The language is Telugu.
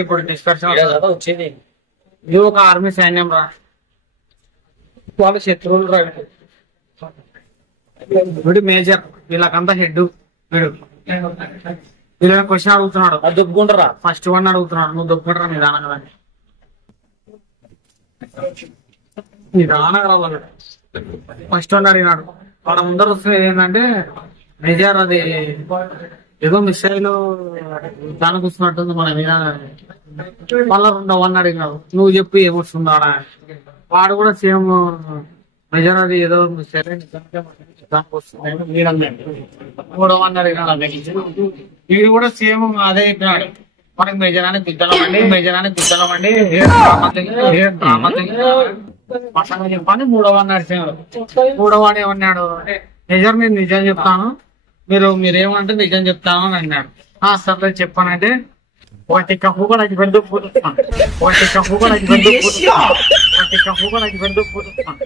ఇప్పుడు డిస్కషన్ వచ్చింది. ఇది ఒక ఆర్మీ సైన్యం రా, వాళ్ళ శత్రువులు రా. వీడు మేజర్, వీళ్ళకంతా హెడ్. వీడు వీళ్ళ క్వశ్చన్ అడుగుతున్నాడు, అది దొప్పుకుంటారా? ఫస్ట్ వన్ అడుగుతున్నాడు, నువ్వు దొప్పుకుంటారా నిదానంగా? నిదానంగా ఫస్ట్ వన్ అడిగినాడు. వాళ్ళ ముందర వస్తుంది ఏంటంటే మేజర్, అది ఏదో మిసైల్ దానికి వస్తున్నట్టుంది మన మీద. మళ్ళా రెండో వన్ అడిగినాడు, నువ్వు చెప్పు ఏమొస్తుందా? వాడు కూడా సేమ్ మెజర్, అది ఏదో మిసైల్ దానికి వస్తుంది. మూడో వన్ అడిగినాడు, వీడు కూడా సేమ్ అదే చెప్పినాడు. మనకి మెజరానికి గుద్దలమండి, మెజరానికి గుద్దలమండి చెప్పని మూడో వన్ నడిచినాడు. మూడో వాడు ఏమన్నాడు, మెజర్ నేను నిజం చెప్తాను, మీరేమంటే నిజం చెప్తాను అని అన్నాడు. సర్లే చెప్పానంటే ఒకటి కప్పు కూడా నాకు వెళ్తూ పోతున్నాను, ఒకటి కప్పు కూడా నాకు వెళ్తూ పోతున్నాను, ఒకటి కప్పు కూడా నాకు వెళ్తూ పోతున్నాను.